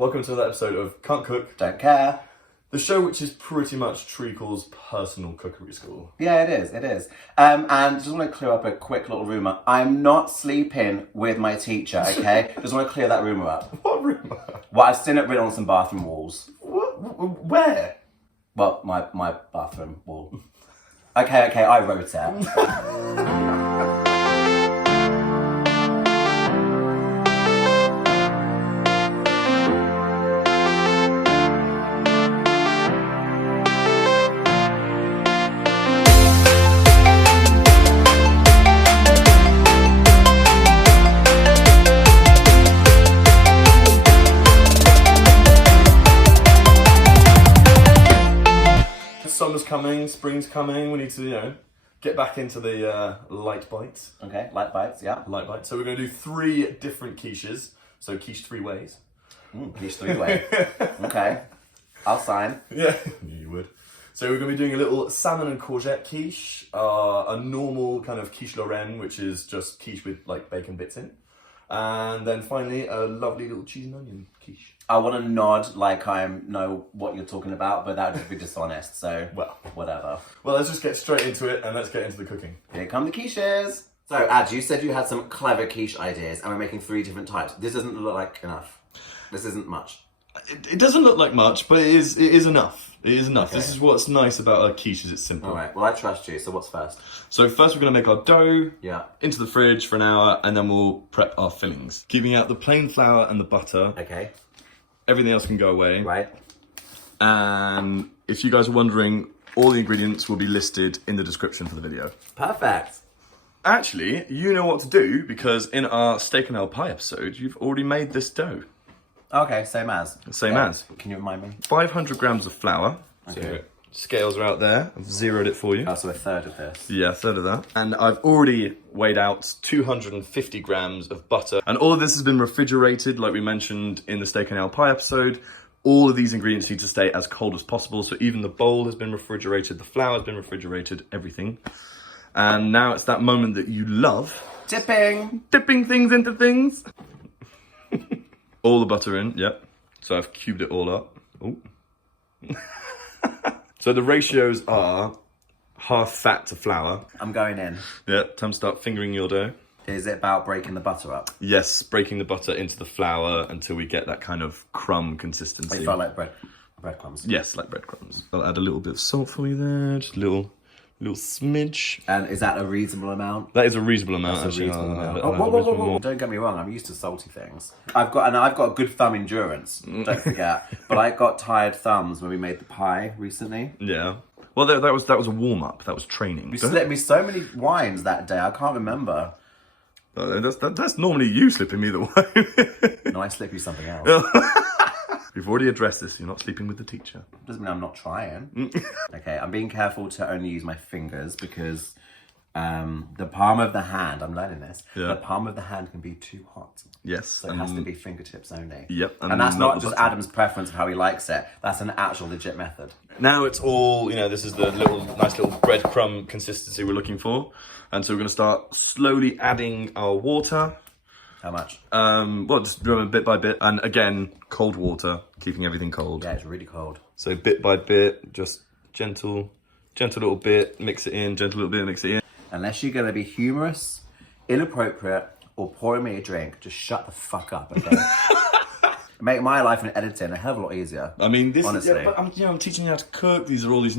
Welcome to another episode of Can't Cook, Don't Care. the show which is pretty much Treacle's personal cookery school. Yeah, it is. And just want to clear up a quick little rumour. I'm not sleeping with my teacher, okay? Just want to clear that rumour up. What rumour? Well, I've seen it written on some bathroom walls. What? Where? Well, my bathroom wall. Okay, I wrote it. Summer's coming, spring's coming, we need to, get back into the light bites. Okay, light bites, yeah. Light bites. So we're going to do 3 different quiches. So quiche 3 ways. Quiche 3-way. Okay, I'll sign. Yeah, you would. So we're going to be doing a little salmon and courgette quiche, a normal kind of quiche loraine, which is just quiche with like bacon bits in. And then finally, a lovely little cheese and onion quiche. I want to nod like I know what you're talking about, but that would just be dishonest, so Well, whatever. Well, let's just get straight into it and let's get into the cooking. Here come the quiches. So, Ad, you said you had some clever quiche ideas and we're making 3 different types. This doesn't look like enough. This isn't much. It doesn't look like much, but it is enough. It is enough. Okay. This is what's nice about a quiche, is it's simple. All right, well, I trust you, so what's first? So first we're going to make our dough, Yeah. into the fridge for an hour, and then we'll prep our fillings. Keeping out the plain flour and the butter. Okay. Everything else can go away. Right. And if you guys are wondering, all the ingredients will be listed in the description for the video. Perfect. Actually, you know what to do, because in our steak and ale pie episode, you've already made this dough. Okay, same as. Same as. Can you remind me? 500 grams of flour. Okay. So scales are out there. I've zeroed it for you. Oh, so a third of this. Yeah, a third of that. And I've already weighed out 250 grams of butter. And all of this has been refrigerated, like we mentioned in the steak and ale pie episode. All of these ingredients need to stay as cold as possible. So even the bowl has been refrigerated, the flour has been refrigerated, everything. And now it's that moment that you love. Dipping. Dipping things into things. All the butter in, yep. So I've cubed it all up. Oh. So the ratios are half fat to flour. I'm going in. Yeah, time to start fingering your dough. Is it about breaking the butter up? Yes, breaking the butter into the flour until we get that kind of crumb consistency. It felt like breadcrumbs. Yes, like breadcrumbs. I'll add a little bit of salt for you there, just a little smidge. And is that a reasonable amount? That is a reasonable amount. That's a actually. reasonable amount. I'll add a reasonable more. Don't get me wrong, I'm used to salty things. I've got a good thumb endurance, don't forget. But I got tired thumbs when we made the pie recently. Yeah. Well, that was a warm up. That was training. You slipped me so many wines that day, I can't remember. That's normally you slipping me the wine. No, I slip you something else. We've already addressed this. You're not sleeping with the teacher. Doesn't mean I'm not trying. Okay, I'm being careful to only use my fingers because the palm of the hand, I'm learning this, Yeah. the palm of the hand can be too hot. Yes. So it has to be fingertips only. Yep. And that's not the just butter. Adam's preference of how he likes it. That's an actual legit method. Now it's all, this is the nice little breadcrumb consistency we're looking for. And so we're going to start slowly adding our water. How much? Well, just bit by bit. And again, cold water, keeping everything cold. Yeah, it's really cold. So bit by bit, just gentle little bit, mix it in, gentle little bit, mix it in. Unless you're going to be humorous, inappropriate, or pouring me a drink, just shut the fuck up, okay? Make my life in editing a hell of a lot easier. I mean, this honestly. is, but I'm teaching you how to cook. These are all these,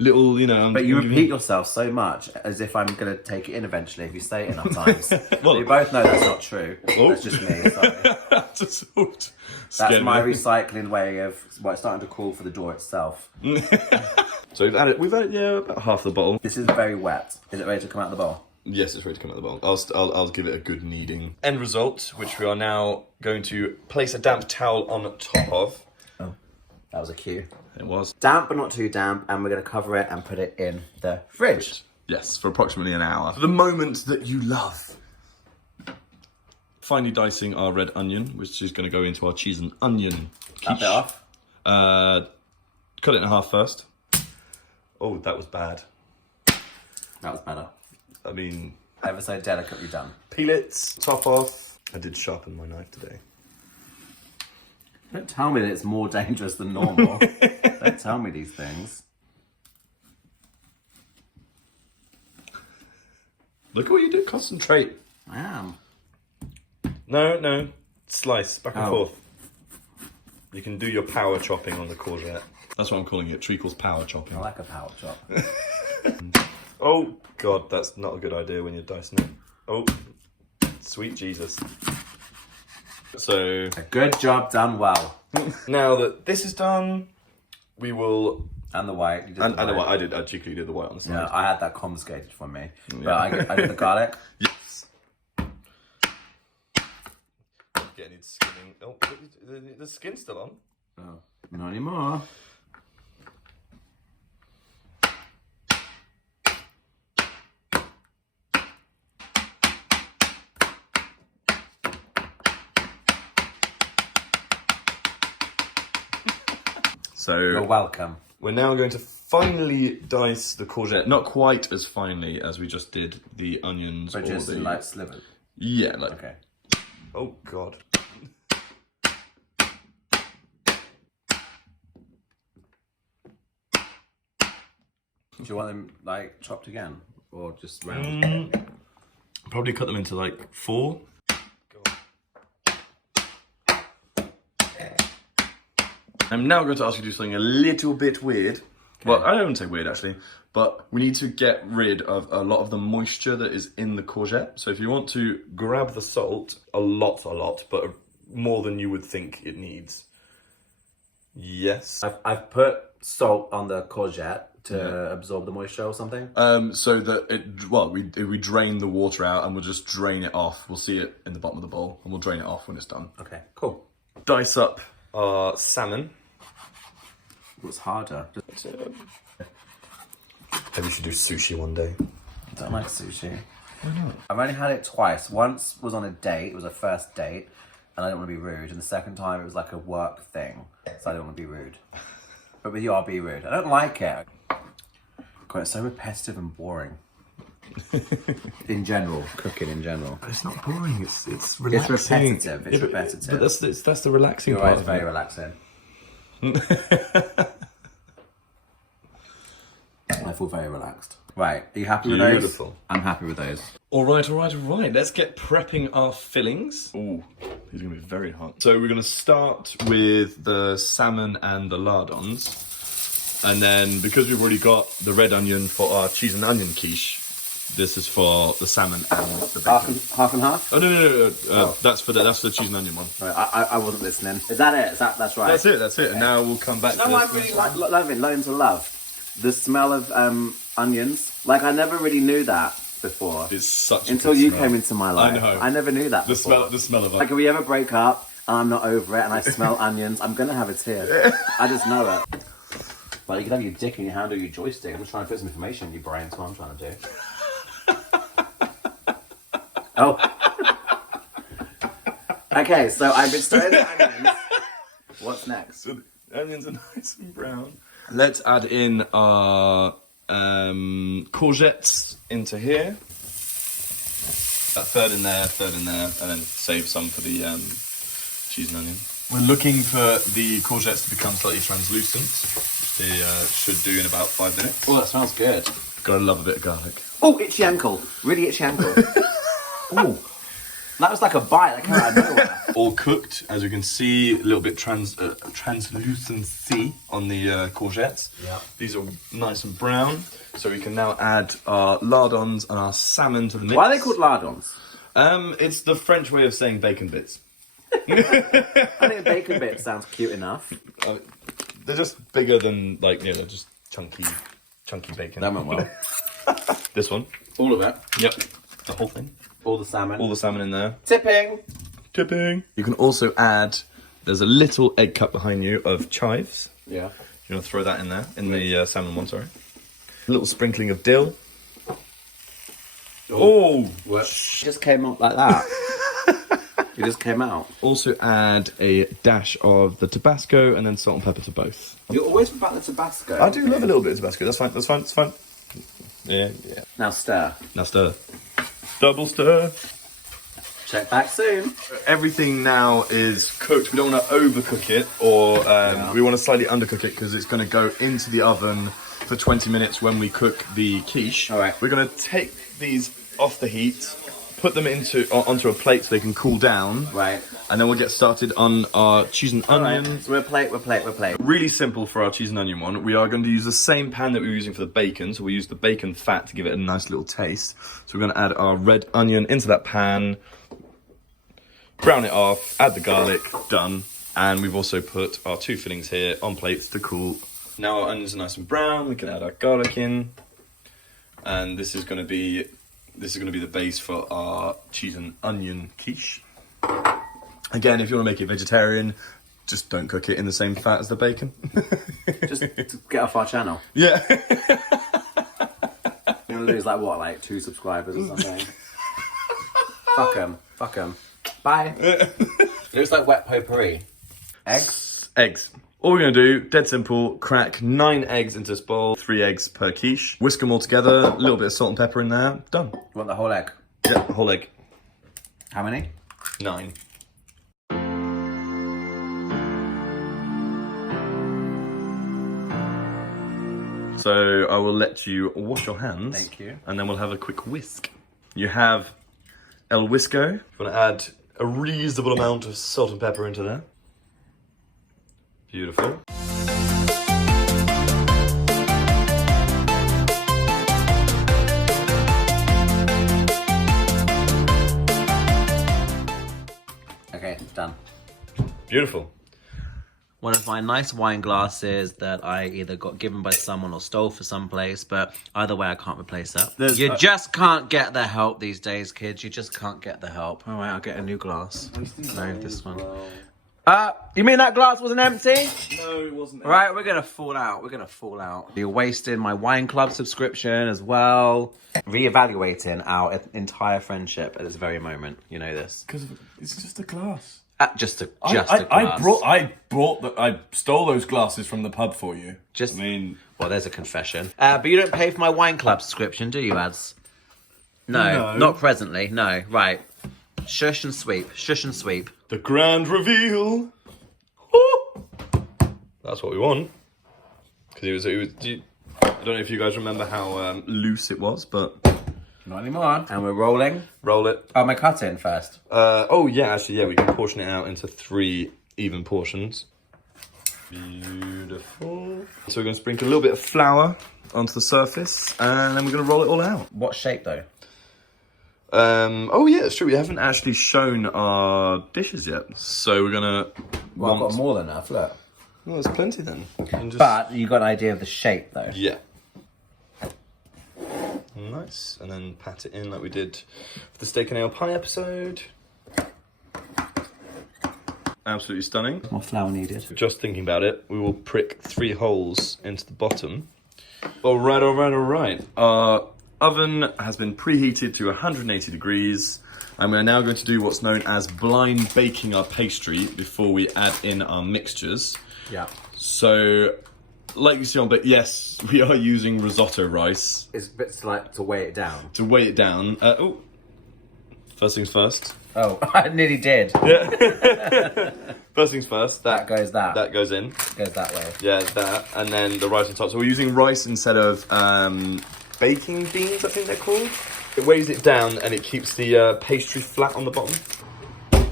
little, But you repeat yourself so much as if I'm going to take it in eventually if you say it enough times. We both know that's not true. Oh. That's just me, sorry. That's my recycling way of, it's starting to call for the door itself. So we've added about half the bottle. This is very wet. Is it ready to come out of the bowl? Yes, it's ready to come out the bowl. I'll give it a good kneading. End result, which we are now going to place a damp towel on top of. Oh, that was a cue. It was. Damp but not too damp, and we're going to cover it and put it in the fridge. Yes, for approximately an hour. For the moment that you love. Finally dicing our red onion, which is going to go into our cheese and onion quiche. That bit off. Cut it in half first. Oh, that was bad. That was better. I mean, Ever so delicately done. peel it, top off. I did sharpen my knife today. Don't tell me that it's more dangerous than normal. Don't tell me these things. Look at what you do. Concentrate. I am. No. Slice back and forth. You can do your power chopping on the courgette. That's what I'm calling it. Treacle's power chopping. I like a power chop. Oh, God, that's not a good idea when you're dicing it. Oh, sweet Jesus. So... A good job done well. Now that this is done, we will... And the white. You did And the the white. white. I cheekily did the white on the side. Yeah, I had that confiscated from me. But I did the garlic. Yes. Getting skimming. Oh, the skin's still on. Oh, not anymore. So you're welcome. We're now going to finely dice the courgette. Not quite as finely as we just did the onions. But just in like slivers. Yeah, like. Okay. Oh God. Do you want them like chopped again, or just round? Probably cut them into like 4. I'm now going to ask you to do something a little bit weird. Okay. Well, I don't say weird actually, but we need to get rid of a lot of the moisture that is in the courgette. So if you want to grab the salt, a lot, but more than you would think it needs. Yes. I've put salt on the courgette to absorb the moisture or something. So that we drain the water out and we'll just drain it off. We'll see it in the bottom of the bowl and we'll drain it off when it's done. Okay, cool. Dice up our salmon. What's harder? Maybe we should do sushi one day. I don't like sushi. Why not? I've only had it twice. Once was on a date, it was a first date, and I didn't want to be rude. And the second time it was like a work thing, so I didn't want to be rude. But with you, I'll be rude. I don't like it. God, it's so repetitive and boring. In general, cooking in general. But it's not boring, it's relaxing. It's repetitive, it's repetitive. But that's the relaxing You're part. right, it's very relaxing. I feel very relaxed. Right, are you happy with those? Beautiful. I'm happy with those. All right. Let's get prepping our fillings. Ooh, these are gonna be very hot. So we're gonna start with the salmon and the lardons. And then because we've already got the red onion for our cheese and onion quiche, this is for the salmon and the bacon. Half and half? Oh no. That's the cheese and onion one. Right, I wasn't listening. Is that it? That's right. That's it. Okay. And now we'll come back to I really like learning to love the smell of onions. Like I never really knew that before. It's such until a good you smell. came into my life. I know. I never knew that before. The smell of like if we ever break up and I'm not over it and I smell onions, I'm gonna have a tear. I just know it. Well, you can have your dick in your hand or your joystick. I'm just trying to put some information in your brain. That's what I'm trying to do. Oh. Okay, so I've been stirring the onions. What's next? So the onions are nice and brown. Let's add in our courgettes into here. A third in there, and then save some for the cheese and onion. We're looking for the courgettes to become slightly translucent, which they should do in about 5 minutes. Oh, that smells good. Gotta love a bit of garlic. Oh, itchy ankle. Really itchy ankle. Oh, that was like a bite that came out of nowhere. All cooked, as you can see, a little bit translucency on the courgettes. Yeah. These are nice and brown, so we can now add our lardons and our salmon to the mix. Why are they called lardons? It's the French way of saying bacon bits. I think bacon bit sounds cute enough. They're just bigger than, like, they're just chunky bacon. That went well. This one. All of it. Yep. The whole thing. All the salmon. All the salmon in there. Tipping. You can also add, there's a little egg cup behind you of chives. Yeah. You want to throw that in there, in the salmon one, sorry. A little sprinkling of dill. Oh! What? It just came out like that. It just came out. Also add a dash of the Tabasco and then salt and pepper to both. You always about the Tabasco. I do love a little bit of Tabasco. That's fine. Yeah. Now stir. Now stir. Double stir. Check back soon. Everything now is cooked. We don't want to overcook it, or we want to slightly undercook it because it's going to go into the oven for 20 minutes when we cook the quiche. All right. We're going to take these off the heat, put them onto a plate so they can cool down. Right. And then we'll get started on our cheese and onion. Right. So we're plate. Really simple for our cheese and onion one. We are going to use the same pan that we were using for the bacon. So we'll use the bacon fat to give it a nice little taste. So we're going to add our red onion into that pan, brown it off, add the garlic, done. And we've also put our 2 fillings here on plates to cool. Now our onions are nice and brown, we can add our garlic in. And this is going to be the base for our cheese and onion quiche. Again, if you want to make it vegetarian, just don't cook it in the same fat as the bacon. Just to get off our channel. Yeah. You're going to lose like 2 subscribers or something. Fuck them. Bye. It looks like wet potpourri. Eggs? Eggs. All we're going to do, dead simple, crack 9 eggs into this bowl, 3 eggs per quiche. Whisk them all together, a little bit of salt and pepper in there, done. You want the whole egg? Yeah, the whole egg. How many? 9. So I will let you wash your hands. Thank you. And then we'll have a quick whisk. You have El Whisko. You want to add a reasonable amount of salt and pepper into there. Beautiful. Okay, done. Beautiful. One of my nice wine glasses that I either got given by someone or stole for someplace, but either way I can't replace that. You just can't get the help these days, kids. You just can't get the help. All right, I'll get a new glass. No, this one. You mean that glass wasn't empty? No, it wasn't. All right, we're gonna fall out. You're wasting my wine club subscription as well. Reevaluating our entire friendship at this very moment. You know this. Because it's just a glass. Just a glass. I stole those glasses from the pub for you. Well, there's a confession. But you don't pay for my wine club subscription, do you, Ads? No, not presently. No, right. Shush and sweep. The grand reveal. Woo! That's what we want. Because I don't know if you guys remember how loose it was, but not anymore. And we're rolling. Roll it. Oh, am I cutting first? We can portion it out into 3 even portions. Beautiful. So we're going to sprinkle a little bit of flour onto the surface, and then we're going to roll it all out. What shape though? It's true. We haven't actually shown our dishes yet, so we're gonna. Well, I've got more than enough. Look. Well, there's plenty then. But you got an idea of the shape though. Yeah. Nice, and then pat it in like we did for the steak and ale pie episode. Absolutely stunning. More flour needed. Just thinking about it, we will prick 3 holes into the bottom. All right. Our oven has been preheated to 180 degrees, and we're now going to do what's known as blind baking our pastry before we add in our mixtures. Yeah. So, like you see on, but yes, we are using risotto rice. It's a bit like to weigh it down. To weigh it down. First things first. Oh, I nearly did. Yeah. First things first. That goes in. Goes that way. Yeah, that. And then the rice on top. So we're using rice instead of baking beans, I think they're called. It weighs it down and it keeps the pastry flat on the bottom.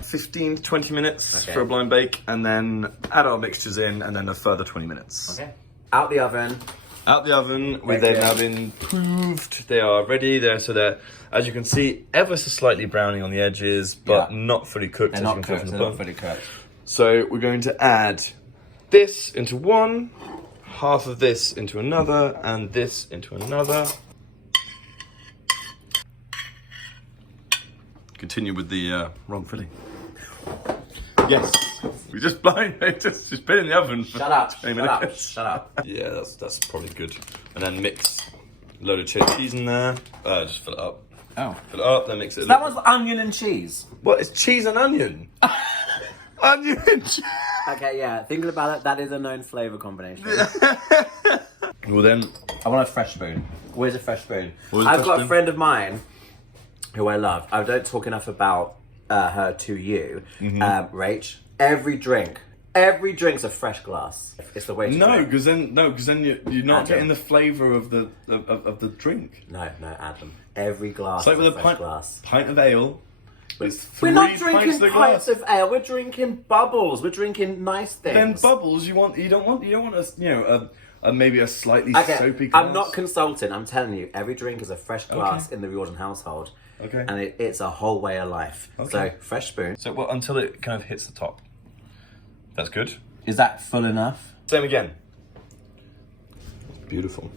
15 to 20 minutes for a blind bake, and then add our mixtures in, and then a further 20 minutes. Okay. Out the oven. They've now been proofed. They are ready. They're, as you can see, ever so slightly browning on the edges, but not fully cooked. They're not fully cooked. So we're going to add this into one, half of this into another, and this into another. Continue with the wrong filling. Yes, we just blind baked it. Just put it in the oven for 20 minutes. Shut up. Yeah, that's probably good. And then mix a load of cheddar cheese in there. Just fill it up. Oh. Fill it up, then mix it. So that was onion and cheese. What? It's cheese and onion. Onion and cheese. Okay, yeah. Thinking about it, that is a known flavour combination. Well then, I want a fresh spoon. Where's a fresh spoon? I've got a friend of mine who I love. I don't talk enough about her to you, Rach, every drink's a fresh glass. It's the way to drink. Because then you're not getting the flavour of the drink. No, Adam. Every glass It's like is with a a fresh glass. pint of ale. It's We're not 3 pints drinking of glass. pints of ale. We're drinking bubbles. We're drinking nice things. Then bubbles, you don't want a maybe a slightly soapy glass. I'm not consulting. I'm telling you, every drink is a fresh glass in the Riordan household. Okay. And it's a whole way of life. Okay. So fresh spoon. So well, until it kind of hits the top. That's good. Is that full enough? Same again. Beautiful.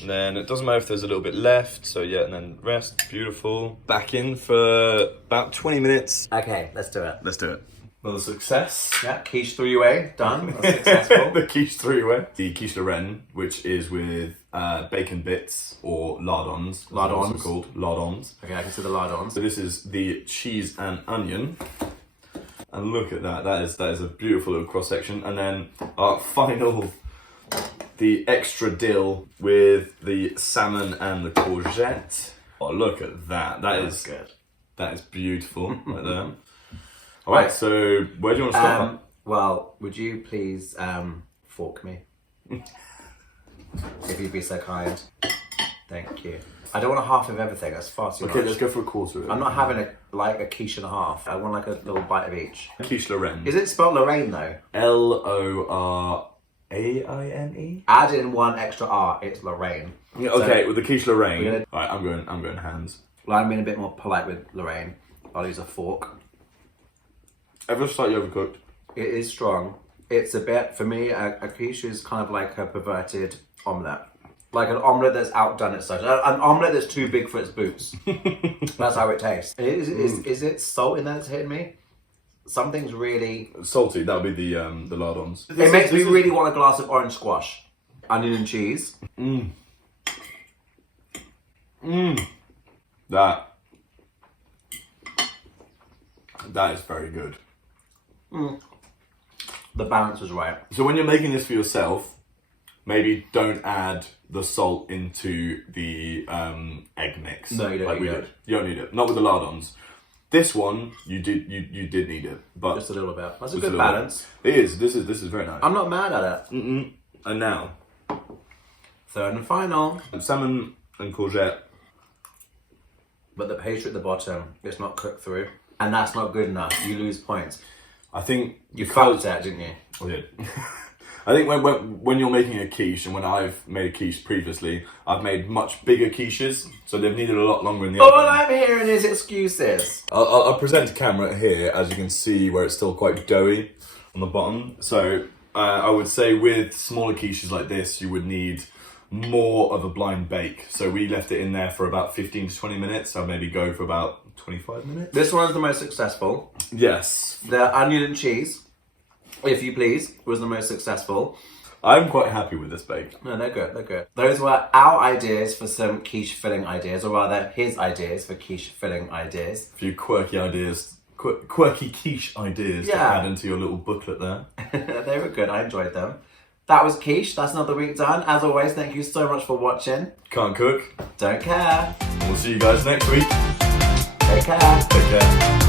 And then it doesn't matter if there's a little bit left, so yeah, and then rest, beautiful. Back in for about 20 minutes. Okay, let's do it. Let's do it. Another success. Yeah, quiche three-way, done. That's successful. The quiche three-way. The quiche loraine, which is with bacon bits or lardons. Lardons. Also called lardons. Okay, I can see the lardons. So this is the cheese and onion. And look at that. That is a beautiful little cross section. And then our final, the extra dill with the salmon and the courgette. Oh, look at that. That's good. That is beautiful right there. All right, so where do you want to start? Well, would you please fork me? If you'd be so kind. Thank you. I don't want a half of everything. That's far too much. Okay, let's go for a quarter of it. I'm not having a quiche and a half. I want like a little bite of each. Quiche loraine. Is it spelled Loraine though? Loraine. Add in one extra R. It's Loraine. Yeah, okay, with the quiche loraine. Gonna... All right, I'm going hands. Well, I'm being a bit more polite with Loraine. I'll use a fork. Ever slightly overcooked. It is strong. It's a bit, for me, a quiche is kind of like a perverted omelette. Like an omelette that's outdone itself. An omelette that's too big for its boots. That's how it tastes. Is it salt in there that's hitting me? Something's really... Salty, that would be the lardons. It makes me really want a glass of orange squash. Onion and cheese. That is very good. The balance was right. So when you're making this for yourself, maybe don't add the salt into the egg mix. No, you don't need it. You don't need it. Not with the lardons. This one, you did need it, but just a little bit. That's a good balance. It is. This is very nice. I'm not mad at it. And now, third and final. Salmon and courgette. But the pastry at the bottom, it's not cooked through. And that's not good enough. You lose points. I think you fucked that, didn't you? I did. I think when you're making a quiche, and when I've made a quiche previously, I've made much bigger quiches, so they've needed a lot longer in the oven. All I'm hearing is excuses. I'll present a camera here, as you can see, where it's still quite doughy on the bottom. So I would say with smaller quiches like this, you would need more of a blind bake. So we left it in there for about 15 to 20 minutes. I'll maybe go for about 25 minutes. This one's the most successful. Yes. The onion and cheese, if you please, was the most successful. I'm quite happy with this bake. No, they're good, they're good. Those were our ideas for some quiche filling ideas, or rather his ideas for quiche filling ideas. A few quirky ideas, quirky quiche ideas to add into your little booklet there. They were good, I enjoyed them. That was quiche, that's another week done. As always, thank you so much for watching. Can't cook. Don't care. We'll see you guys next week. Take care. Take care.